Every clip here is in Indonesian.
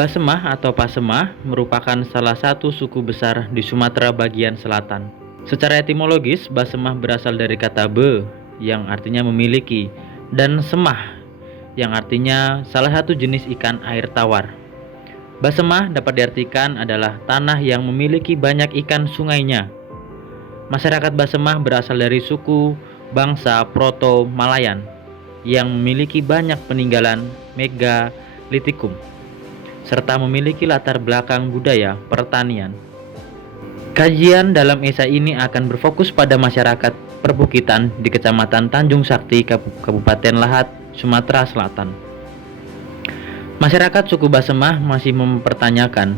Basemah atau Pasemah merupakan salah satu suku besar di Sumatera bagian selatan. Secara etimologis, Basemah berasal dari kata be yang artinya memiliki dan semah yang artinya salah satu jenis ikan air tawar. Basemah dapat diartikan adalah tanah yang memiliki banyak ikan sungainya. Masyarakat Basemah berasal dari suku bangsa Proto-Malayan yang memiliki banyak peninggalan megalitikum serta memiliki latar belakang budaya pertanian. Kajian dalam esai ini akan berfokus pada masyarakat perbukitan di Kecamatan Tanjung Sakti, Kabupaten Lahat, Sumatera Selatan. Masyarakat suku Basemah masih mempertahankan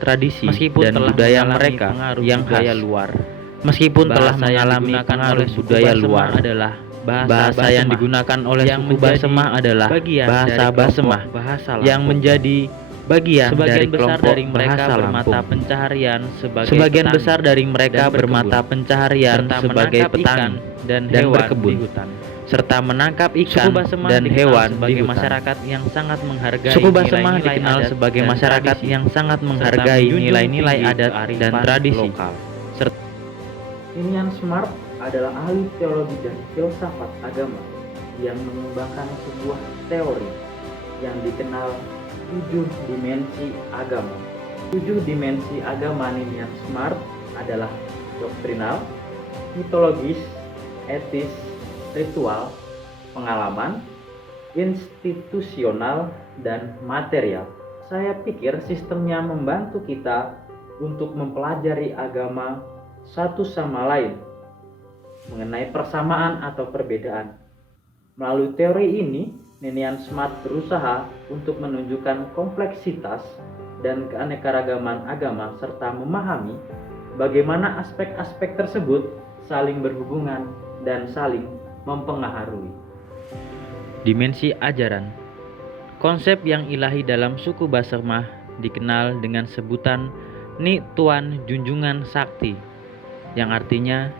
tradisi meskipun dan telah budaya mengalami mereka pengaruh yang budaya khas. luar. Meskipun telah Bahasa yang mengalami digunakan pengaruh oleh suku budaya Basemah luar, adalah bahasa yang digunakan oleh yang suku menjadi Basemah adalah bagian bahasa dari kelompok Basemah bahasa yang Lampung. menjadi bagian Sebagian dari besar kelompok dari mereka bahasa bermata Lampung. pencaharian sebagai Sebagian petani besar dari mereka dan berkebun, bermata pencaharian serta sebagai menangkap petani ikan dan dan hewan berkebun, di hutan. serta menangkap Suku ikan Basemah dan dikenal hewan di sebagai hutan. masyarakat yang sangat menghargai Suku Basemah nilai-nilai dikenal adat sebagai dan masyarakat tradisi, yang sangat serta menghargai menjunjung nilai-nilai tinggi adat dan kearifan tradisi. lokal. Ninian Smart adalah ahli teologi dan filsafat agama yang mengembangkan sebuah teori yang dikenal 7 dimensi agama. 7 dimensi agama Ninian Smart adalah doktrinal, mitologis, etis, ritual, pengalaman, institusional, dan material. Saya pikir sistemnya membantu kita untuk mempelajari agama satu sama lain mengenai persamaan atau perbedaan. Melalui teori ini, Ninian Smart berusaha untuk menunjukkan kompleksitas dan keanekaragaman agama serta memahami bagaimana aspek-aspek tersebut saling berhubungan dan saling mempengaruhi. Dimensi ajaran. Konsep yang ilahi dalam suku Basemah dikenal dengan sebutan Ni Tuan Junjungan Sakti, yang artinya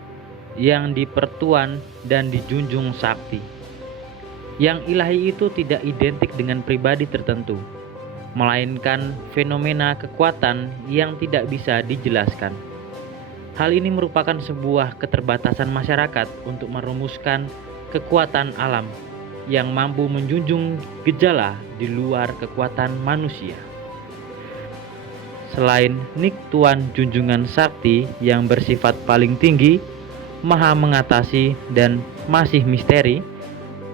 yang dipertuan dan dijunjung sakti. Yang ilahi itu tidak identik dengan pribadi tertentu, melainkan fenomena kekuatan yang tidak bisa dijelaskan. Hal ini merupakan sebuah keterbatasan masyarakat untuk merumuskan kekuatan alam yang mampu menjunjung gejala di luar kekuatan manusia. Selain Nik Tuan Junjungan Sakti yang bersifat paling tinggi, maha mengatasi, dan masih misteri,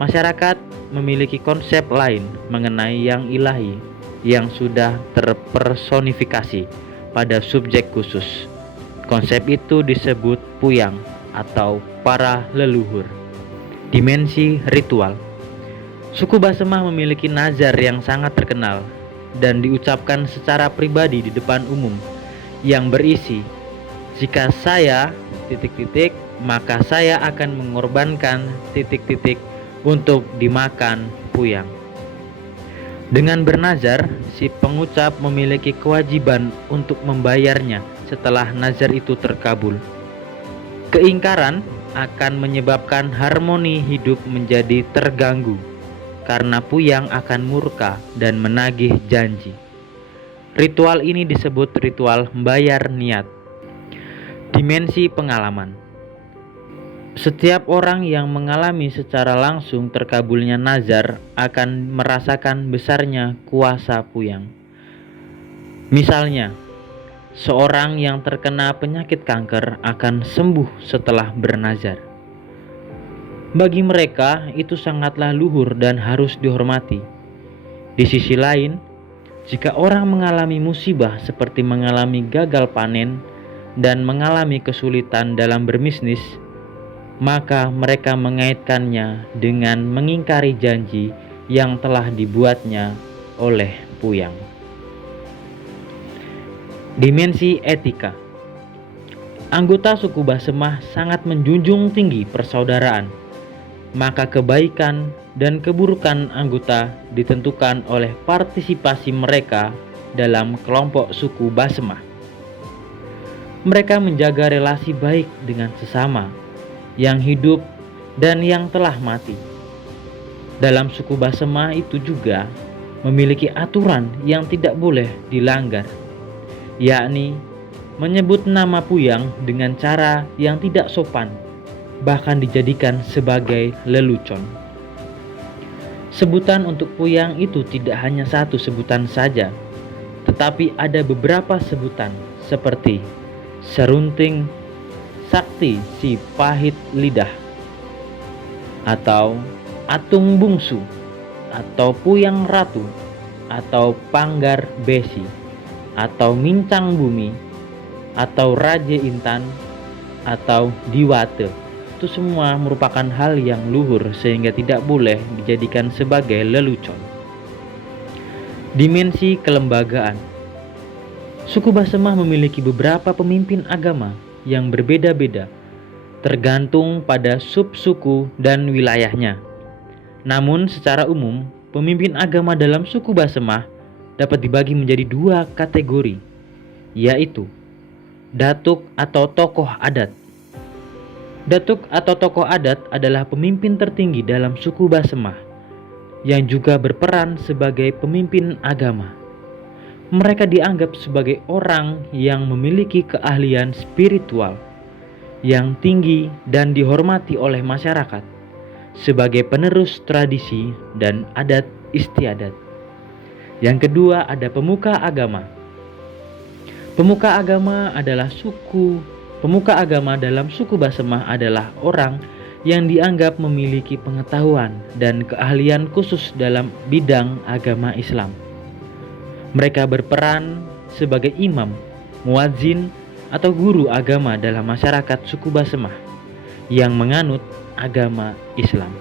masyarakat memiliki konsep lain mengenai yang ilahi yang sudah terpersonifikasi pada subjek khusus. Konsep itu disebut puyang atau para leluhur. Dimensi ritual. Suku Basemah memiliki nazar yang sangat terkenal dan diucapkan secara pribadi di depan umum yang berisi, jika saya ... maka saya akan mengorbankan ... untuk dimakan puyang. Dengan bernazar, si pengucap memiliki kewajiban untuk membayarnya setelah nazar itu terkabul. Keingkaran akan menyebabkan harmoni hidup menjadi terganggu karena puyang akan murka dan menagih janji. Ritual ini disebut ritual membayar niat. Dimensi pengalaman. Setiap orang yang mengalami secara langsung terkabulnya nazar akan merasakan besarnya kuasa puyang. Misalnya, seorang yang terkena penyakit kanker akan sembuh setelah bernazar. Bagi mereka, itu sangatlah luhur dan harus dihormati. Di sisi lain, jika orang mengalami musibah seperti mengalami gagal panen dan mengalami kesulitan dalam berbisnis, maka mereka mengaitkannya dengan mengingkari janji yang telah dibuatnya oleh puyang. Dimensi etika. Anggota suku Basemah sangat menjunjung tinggi persaudaraan. Maka kebaikan dan keburukan anggota ditentukan oleh partisipasi mereka dalam kelompok suku Basemah. Mereka menjaga relasi baik dengan sesama yang hidup dan yang telah mati. Dalam suku Basemah itu juga memiliki aturan yang tidak boleh dilanggar, yakni menyebut nama Puyang dengan cara yang tidak sopan, bahkan dijadikan sebagai lelucon. Sebutan untuk Puyang itu tidak hanya satu sebutan saja, tetapi ada beberapa sebutan seperti serunting sakti si pahit lidah, atau atung bungsu, atau puyang ratu, atau panggar besi, atau mincang bumi, atau raja intan, atau diwate. Itu semua merupakan hal yang luhur sehingga tidak boleh dijadikan sebagai lelucon. Dimensi kelembagaan. Suku Basemah memiliki beberapa pemimpin agama yang berbeda-beda, tergantung pada subsuku dan wilayahnya. Namun secara umum, pemimpin agama dalam suku Basemah dapat dibagi menjadi dua kategori, yaitu datuk atau tokoh adat. Datuk atau tokoh adat adalah pemimpin tertinggi dalam suku Basemah yang juga berperan sebagai pemimpin agama. Mereka dianggap sebagai orang yang memiliki keahlian spiritual yang tinggi dan dihormati oleh masyarakat sebagai penerus tradisi dan adat istiadat. Yang kedua ada pemuka agama. Pemuka agama dalam suku Basemah adalah orang yang dianggap memiliki pengetahuan dan keahlian khusus dalam bidang agama Islam. Mereka berperan sebagai imam, muadzin, atau guru agama dalam masyarakat suku Basemah yang menganut agama Islam.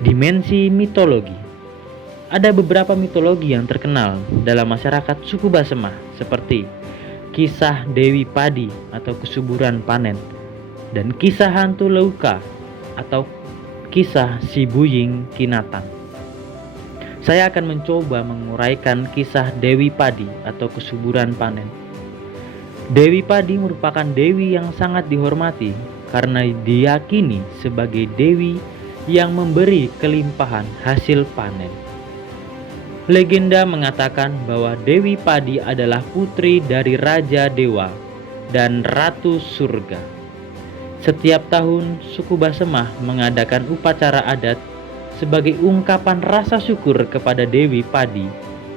Dimensi mitologi. Ada beberapa mitologi yang terkenal dalam masyarakat suku Basemah seperti kisah Dewi Padi atau kesuburan panen, dan kisah hantu Leuka atau kisah si Buying Kinatang. Saya akan mencoba menguraikan kisah Dewi Padi atau kesuburan panen. Dewi Padi merupakan dewi yang sangat dihormati karena diyakini sebagai dewi yang memberi kelimpahan hasil panen. Legenda mengatakan bahwa Dewi Padi adalah putri dari Raja Dewa dan Ratu Surga. Setiap tahun suku Basemah mengadakan upacara adat sebagai ungkapan rasa syukur kepada Dewi Padi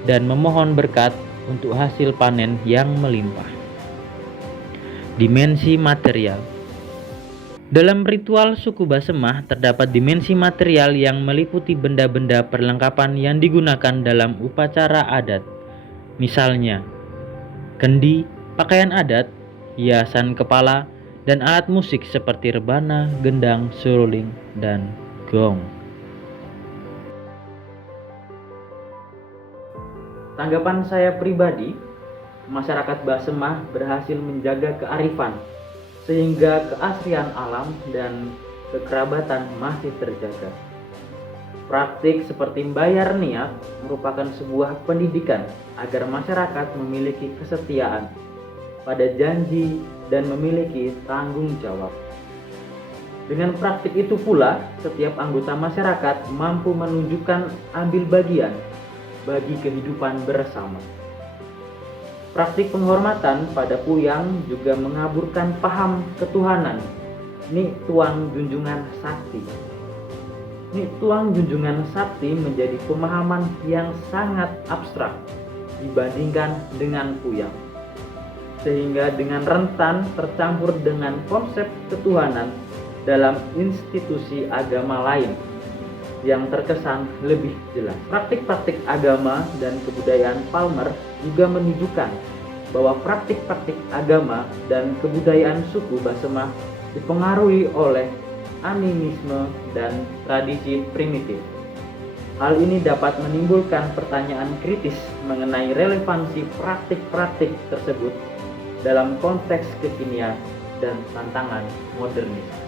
dan memohon berkat untuk hasil panen yang melimpah. Dimensi material. Dalam ritual suku Basemah terdapat dimensi material yang meliputi benda-benda perlengkapan yang digunakan dalam upacara adat. Misalnya, kendi, pakaian adat, hiasan kepala, dan alat musik seperti rebana, gendang, seruling, dan gong. Tanggapan saya pribadi, masyarakat Basemah berhasil menjaga kearifan sehingga keaslian alam dan kekerabatan masih terjaga. Praktik seperti membayar niat merupakan sebuah pendidikan agar masyarakat memiliki kesetiaan pada janji dan memiliki tanggung jawab. Dengan praktik itu pula, setiap anggota masyarakat mampu menunjukkan ambil bagian bagi kehidupan bersama. Praktik penghormatan pada Puyang juga mengaburkan paham ketuhanan. Ni Tuang Junjungan Sakti. Ni Tuang Junjungan Sakti menjadi pemahaman yang sangat abstrak dibandingkan dengan Puyang, sehingga dengan rentan tercampur dengan konsep ketuhanan dalam institusi agama lain yang terkesan lebih jelas. Praktik-praktik agama dan kebudayaan Palmer juga menunjukkan bahwa praktik-praktik agama dan kebudayaan suku Basemah dipengaruhi oleh animisme dan tradisi primitif. Hal ini dapat menimbulkan pertanyaan kritis mengenai relevansi praktik-praktik tersebut dalam konteks kekinian dan tantangan modernis.